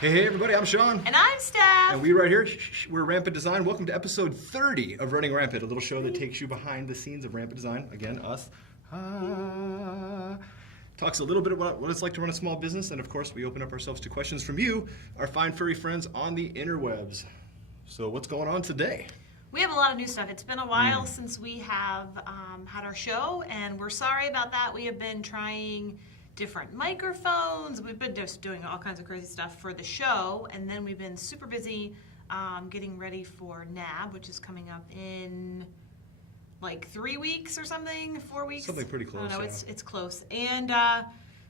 Hey everybody, I'm Sean. And I'm Steph. And we right here, we're Rampant Design. Welcome to episode 30 of Running Rampant, a little show that takes you behind the scenes of Rampant Design. Again, us. Talks a little bit about what it's like to run a small business, and of course we open up ourselves to questions from you, our fine furry friends on the interwebs. So what's going on today? We have a lot of new stuff. It's been a while since we have had our show, and we're sorry about that. We have been trying different microphones. We've been just doing all kinds of crazy stuff for the show, and then we've been super busy getting ready for NAB, which is coming up in like 3 weeks or something, 4 weeks. Something pretty close. I don't know, yeah. it's close. And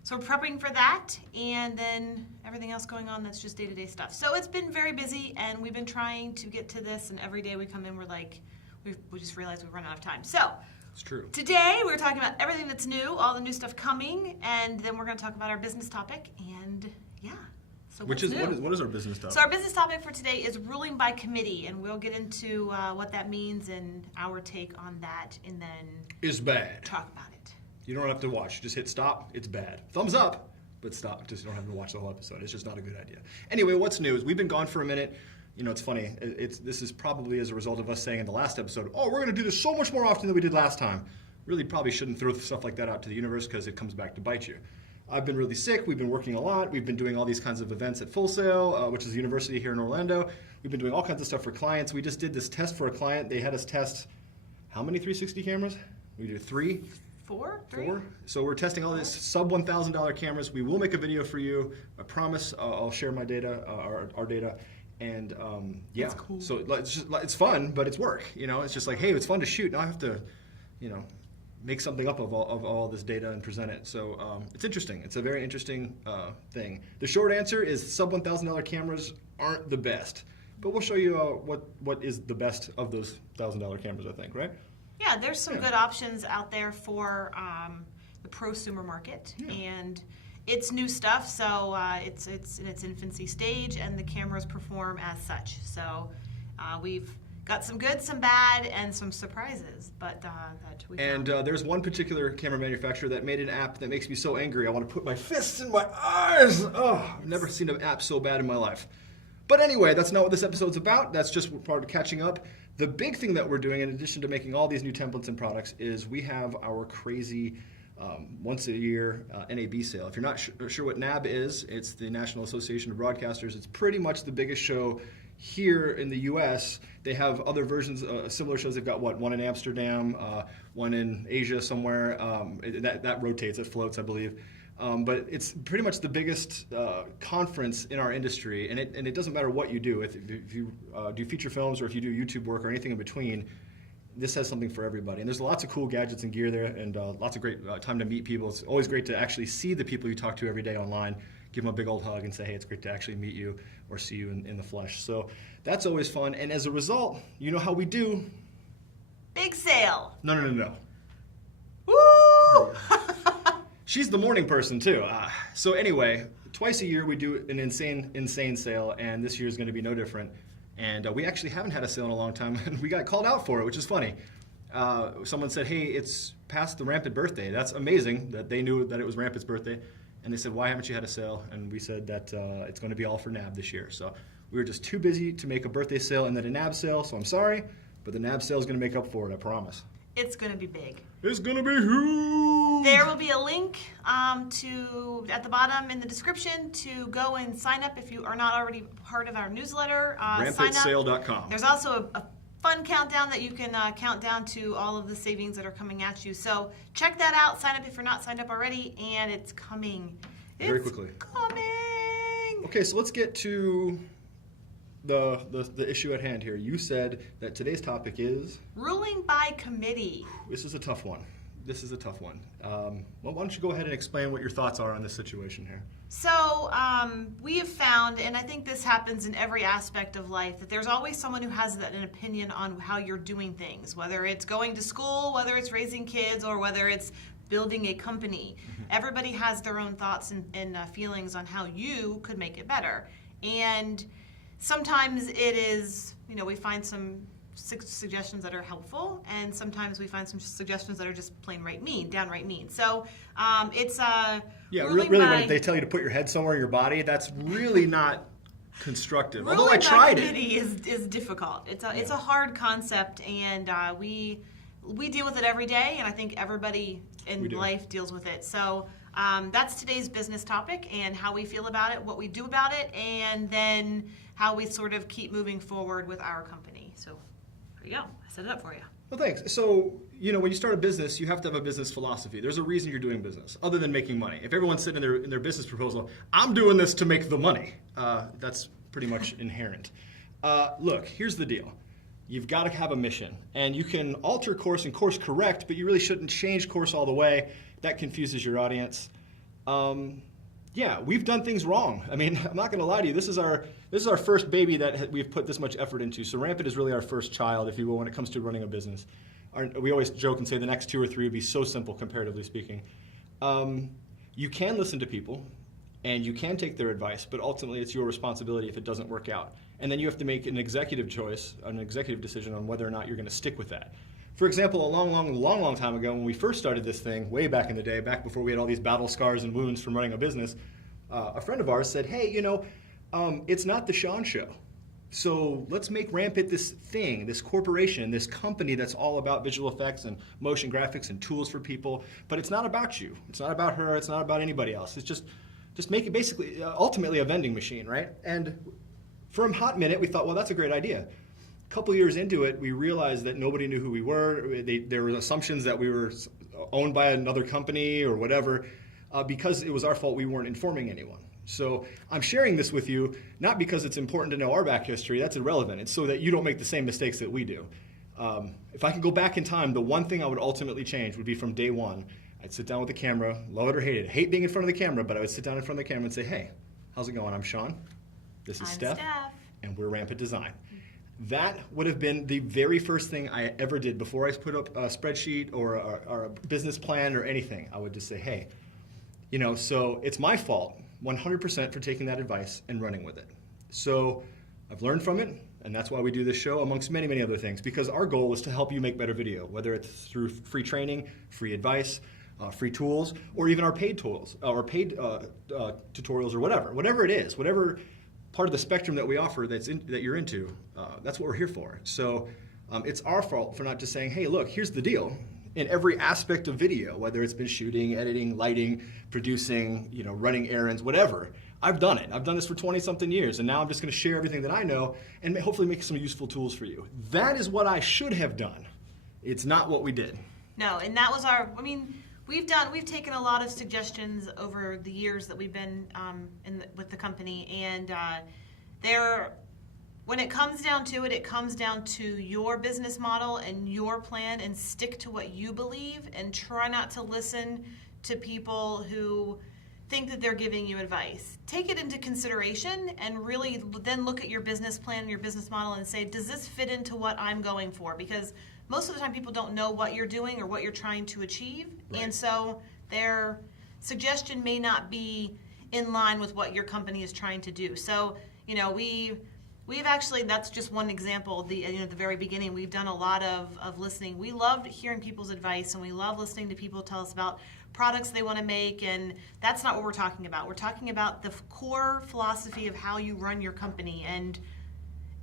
so we're prepping for that, and then everything else going on that's just day-to-day stuff. So it's been very busy, and we've been trying to get to this, and every day we come in, we're like, we just realized we've run out of time. So It's true. today we're talking about everything that's new, all the new stuff coming, and then we're going to talk about our business topic, and yeah. So What is our business topic? So our business topic for today is ruling by committee, and we'll get into what that means and our take on that, and then Is bad. talk about it. You don't have to watch. Just hit stop. It's bad. Thumbs up, but stop. Just you don't have to watch the whole episode. It's just not a good idea. Anyway, what's new is we've been gone for a minute. You know, it's funny. This is probably as a result of us saying in the last episode, oh, we're going to do this so much more often than we did last time. Really probably shouldn't throw stuff like that out to the universe because it comes back to bite you. I've been really sick. We've been working a lot. We've been doing all these kinds of events at Full Sail, which is a university here in Orlando. We've been doing all kinds of stuff for clients. We just did this test for a client. They had us test how many 360 cameras? We did 3? 4? 4. So we're testing all these sub $1,000 cameras. We will make a video for you. I promise. I'll share my data, our data, and yeah. That's cool. So it's fun, but it's work. You know, it's just like, hey, it's fun to shoot. Now I have to, you know, make something up of all this data and present it. So it's interesting. It's a very interesting thing. The short answer is sub $1,000 cameras aren't the best, but we'll show you what is the best of those $1,000 cameras. I think, right? Yeah, there's some good options out there for the prosumer market, and it's new stuff, so it's in its infancy stage, and the cameras perform as such. So we've got some good, some bad, and some surprises. But that we and there's one particular camera manufacturer that made an app that makes me so angry. I want to put my fists in my eyes. Oh, I've never seen an app so bad in my life. But anyway, that's not what this episode's about. That's just part of catching up. The big thing that we're doing, in addition to making all these new templates and products, is we have our crazy once a year NAB sale. If you're not sure what NAB is, it's the National Association of Broadcasters. It's pretty much the biggest show here in the U.S. They have other versions, similar shows. They've got one in Amsterdam, one in Asia somewhere. That rotates, it floats, I believe. But it's pretty much the biggest conference in our industry, and it doesn't matter what you do. If you do feature films or if you do YouTube work or anything in between, this has something for everybody. And there's lots of cool gadgets and gear there, and lots of great time to meet people. It's always great to actually see the people you talk to every day online, give them a big old hug and say, hey, it's great to actually meet you or see you in the flesh. So that's always fun. And as a result, you know how we do. big sale. No. Woo! She's the morning person too. So anyway, twice a year we do an insane sale, and this year is going to be no different. And we actually haven't had a sale in a long time, and we got called out for it, which is funny. Someone said, hey, it's past the Rampant birthday. That's amazing that they knew that it was Rampant's birthday. And they said, why haven't you had a sale? And we said that it's going to be all for NAB this year. So we were just too busy to make a birthday sale and then a NAB sale, so I'm sorry, but the NAB sale is going to make up for it, I promise. It's going to be big. It's going to be huge! There will be a link at the bottom in the description to go and sign up if you are not already part of our newsletter. RampantSale.com. There's also a fun countdown that you can count down to all of the savings that are coming at you. So check that out. Sign up if you're not signed up already, and it's coming. Very quickly. Coming! Okay, so let's get to the issue at hand here. You said that today's topic is ruling by committee. This is a tough one. Well, why don't you go ahead and explain what your thoughts are on this situation here? So we have found, and I think this happens in every aspect of life, that there's always someone who has an opinion on how you're doing things, whether it's going to school, whether it's raising kids, or whether it's building a company. Everybody has their own thoughts and feelings on how you could make it better. And sometimes it is, we find some suggestions that are helpful, and sometimes we find some suggestions that are just downright mean. So it's really when they tell you to put your head somewhere in your body, that's really not constructive. Ruling Although I by tried it. committee is difficult. It's a hard concept, and we deal with it every day, and I think everybody in life deals with it. So that's today's business topic and how we feel about it, what we do about it, and then how we sort of keep moving forward with our company. So there you go. I set it up for you. Well, thanks. So, when you start a business, you have to have a business philosophy. There's a reason you're doing business, other than making money. If everyone's sitting in their business proposal, I'm doing this to make the money, that's pretty much inherent. Look, here's the deal. You've got to have a mission. And you can alter course and course correct, but you really shouldn't change course all the way. That confuses your audience. Yeah, we've done things wrong. I mean, I'm not going to lie to you. This is our first baby that we've put this much effort into. So Rampant is really our first child, if you will, when it comes to running a business. We always joke and say the next 2 or 3 would be so simple, comparatively speaking. You can listen to people, and you can take their advice, but ultimately it's your responsibility if it doesn't work out. And then you have to make an executive choice, an executive decision on whether or not you're going to stick with that. For example, a long time ago, when we first started this thing, way back in the day, back before we had all these battle scars and wounds from running a business, a friend of ours said, hey, it's not the Sean show. So let's make Rampant this thing, this corporation, this company that's all about visual effects and motion graphics and tools for people. But it's not about you. It's not about her. It's not about anybody else. It's just make it basically, ultimately a vending machine, right? And for a hot minute, we thought, well, that's a great idea. A couple years into it, we realized that nobody knew who we were. There were assumptions that we were owned by another company or whatever. Because it was our fault, we weren't informing anyone. So I'm sharing this with you, not because it's important to know our back history. That's irrelevant. It's so that you don't make the same mistakes that we do. If I could go back in time, the one thing I would ultimately change would be from day one. I'd sit down with the camera, love it or hate it. Hate being in front of the camera, but I would sit down in front of the camera and say, hey, how's it going? I'm Sean. This is I'm Steph. Steph. And we're Rampant Design. That would have been the very first thing I ever did before I put up a spreadsheet or a business plan or anything. I would just say, hey, so it's my fault 100% for taking that advice and running with it. So I've learned from it, and that's why we do this show, amongst many, many other things, because our goal is to help you make better video, whether it's through free training, free advice, free tools, or even our paid tools, or paid tutorials, or whatever it is, whatever part of the spectrum that we offer that you're into, that's what we're here for. So it's our fault for not just saying, hey, look, here's the deal. In every aspect of video, whether it's been shooting, editing, lighting, producing, running errands, whatever, I've done it. I've done this for 20-something years, and now I'm just going to share everything that I know and hopefully make some useful tools for you. That is what I should have done. It's not what we did. No, and that was we've taken a lot of suggestions over the years that we've been with the company, and when it comes down to it, it comes down to your business model and your plan, and stick to what you believe, and try not to listen to people who think that they're giving you advice. Take it into consideration and really then look at your business plan and your business model and say, does this fit into what I'm going for? Because most of the time people don't know what you're doing or what you're trying to achieve. Right. And so their suggestion may not be in line with what your company is trying to do. So, we've actually, that's just one example. At the very beginning, we've done a lot of listening. We love hearing people's advice, and we love listening to people tell us about products they want to make, and that's not what we're talking about. We're talking about the core philosophy of how you run your company, and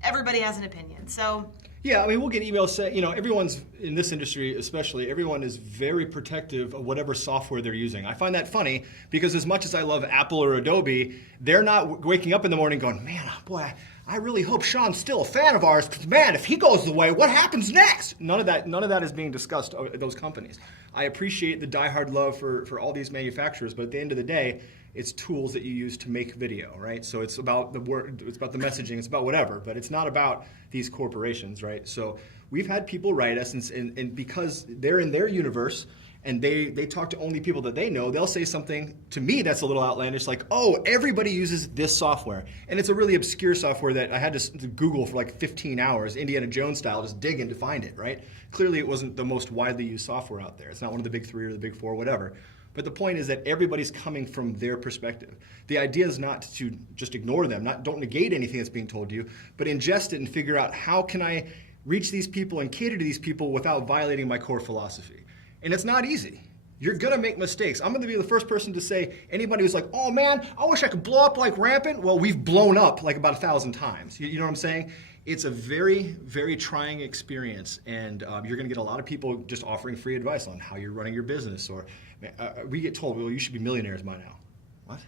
everybody has an opinion. So yeah, we'll get emails saying, everyone's in this industry, especially, everyone is very protective of whatever software they're using. I find that funny because as much as I love Apple or Adobe, they're not waking up in the morning going, man, boy, I really hope Sean's still a fan of ours, because man, if he goes away, what happens next? None of that is being discussed at those companies. I appreciate the diehard love for all these manufacturers, but at the end of the day, it's tools that you use to make video, right? So it's about the word, it's about the messaging, it's about whatever, but it's not about these corporations, right? So we've had people write us, and because they're in their universe and they talk to only people that they know, they'll say something to me that's a little outlandish, like, oh, everybody uses this software. And it's a really obscure software that I had to Google for like 15 hours, Indiana Jones style, just digging to find it, right? Clearly it wasn't the most widely used software out there. It's not one of the big 3 or the big 4, whatever. But the point is that everybody's coming from their perspective. The idea is not to just ignore them, don't negate anything that's being told to you, but ingest it and figure out how can I reach these people and cater to these people without violating my core philosophy. And it's not easy. You're going to make mistakes. I'm going to be the first person to say, anybody who's like, oh man, I wish I could blow up like Rampant. Well, we've blown up like about 1,000 times. You know what I'm saying? It's a very, very trying experience, and you're going to get a lot of people just offering free advice on how you're running your business. Or we get told, well, you should be millionaires by now. What?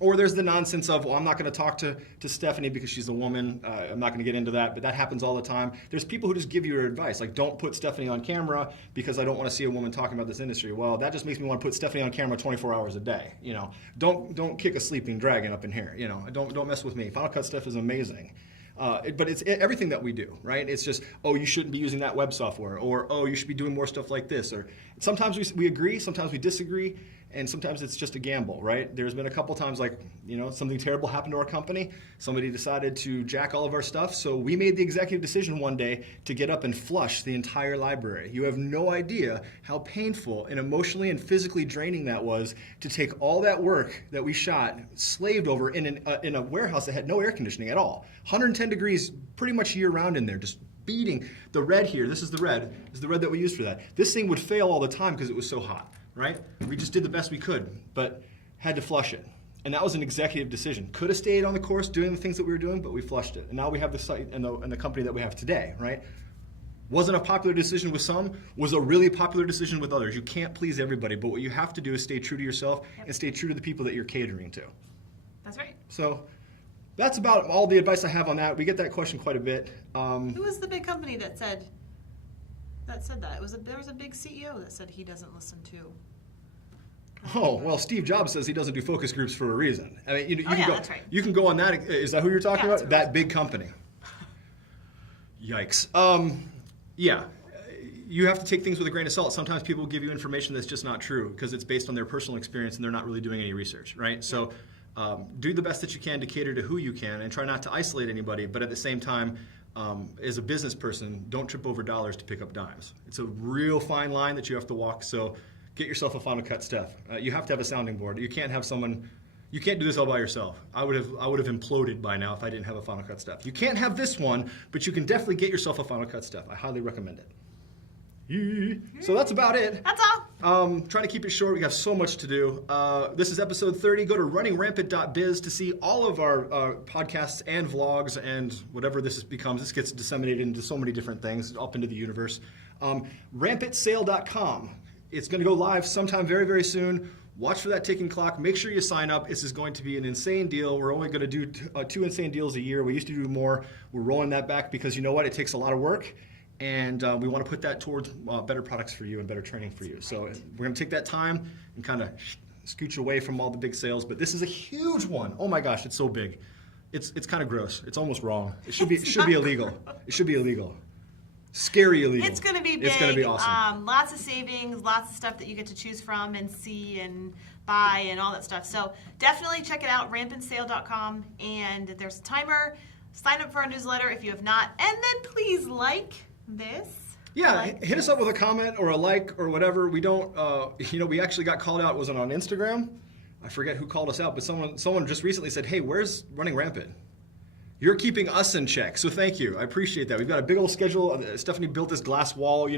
Or there's the nonsense of, well, I'm not going to talk to Stephanie because she's a woman. I'm not going to get into that, but that happens all the time. There's people who just give you advice, like don't put Stephanie on camera because I don't want to see a woman talking about this industry. Well, that just makes me want to put Stephanie on camera 24 hours a day. You know, don't kick a sleeping dragon up in here. You know, don't mess with me. Final Cut stuff is amazing. But it's everything that we do, right? It's just, oh, you shouldn't be using that web software, or oh, you should be doing more stuff like this. Or sometimes we agree, sometimes we disagree, and sometimes it's just a gamble, right? There's been a couple times like, you know, something terrible happened to our company. Somebody decided to jack all of our stuff, so we made the executive decision one day to get up and flush the entire library. You have no idea how painful and emotionally and physically draining that was to take all that work that we shot, slaved over in a warehouse that had no air conditioning at all. 110 degrees pretty much year-round in there, just beating. The red here, this is the red that we used for that. This thing would fail all the time because it was so hot, right? We just did the best we could, but had to flush it. And that was an executive decision. Could have stayed on the course doing the things that we were doing, but we flushed it. And now we have the site and the company that we have today, right? Wasn't a popular decision with some, was a really popular decision with others. You can't please everybody, but what you have to do is stay true to yourself and stay true to the people that you're catering to. That's right. So that's about all the advice I have on that. We get that question quite a bit. Who was the big company that said that? There was a big CEO that said he doesn't listen to. Oh, well, Steve Jobs says he doesn't do focus groups for a reason. I mean, you can go, that's right. You can go on that. Is that who you're talking Yeah, about? That big company. Yikes. Yeah. You have to take things with a grain of salt. Sometimes people give you information that's just not true because it's based on their personal experience and they're not really doing any research, right? So do the best that you can to cater to who you can and try not to isolate anybody, but at the same time, as a business person, don't trip over dollars to pick up dimes. It's a real fine line that you have to walk, so get yourself a Final Cut Steph. You have to have a sounding board. You can't have someone, you can't do this all by yourself. I would have imploded by now if I didn't have a Final Cut Steph. You can't have this one, but you can definitely get yourself a Final Cut Steph. I highly recommend it. So that's about it. That's all. Trying to keep it short. We got so much to do. This is episode 30. Go to runningrampant.biz to see all of our podcasts and vlogs and whatever this becomes. This gets disseminated into so many different things up into the universe. Rampantsale.com. It's going to go live sometime very, very soon. Watch for that ticking clock. Make sure you sign up. This is going to be an insane deal. We're only going to do 2 insane deals a year. We used to do more. We're rolling that back because you know what? It takes a lot of work. And we want to put that towards better products for you and better training for you. So we're going to take that time and kind of scooch away from all the big sales. But this is a huge one. Oh my gosh, it's so big. It's kind of gross. It's almost wrong. It should be illegal. It should be illegal. Scary illegal. It's going to be big. It's going to be awesome. Lots of savings, lots of stuff that you get to choose from and see and buy and all that stuff. So definitely check it out, rampantsale.com. And there's a timer. Sign up for our newsletter if you have not. And then please like this. Yeah, hit us up with a comment or a like or whatever. We don't, we actually got called out. Was it on Instagram? I forget who called us out, but someone just recently said, hey, where's Running Rampant? You're keeping us in check, so thank you. I appreciate that. We've got a big old schedule. Stephanie built this glass wall,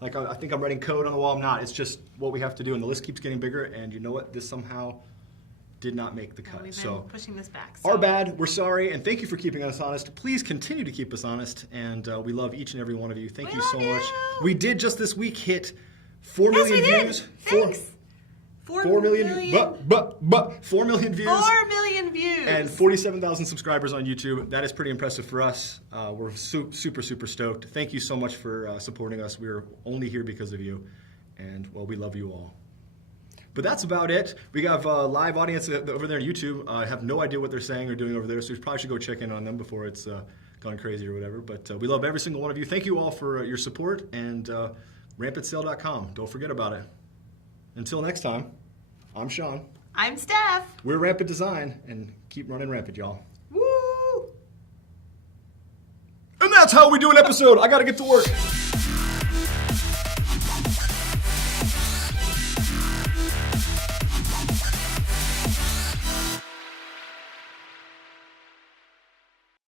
like I think I'm writing code on the wall. I'm not. It's just what we have to do, and the list keeps getting bigger, and you know what? This somehow did not make the cut. We've been pushing this back. Our bad. We're sorry, and thank you for keeping us honest. Please continue to keep us honest, and we love each and every one of you. Thank you so much. We did just this week hit 4 million views. Thanks. 4 million. 4 million views. 4 million views. And 47,000 subscribers on YouTube. That is pretty impressive for us. We're super, super stoked. Thank you so much for supporting us. We're only here because of you, and well, we love you all. But that's about it. We have a live audience over there on YouTube. I have no idea what they're saying or doing over there, so we probably should go check in on them before it's gone crazy or whatever. But we love every single one of you. Thank you all for your support, and rampantsale.com. Don't forget about it. Until next time, I'm Sean. I'm Steph. We're Rampant Design, and keep running rampant, y'all. Woo! And that's how we do an episode. I got to get to work.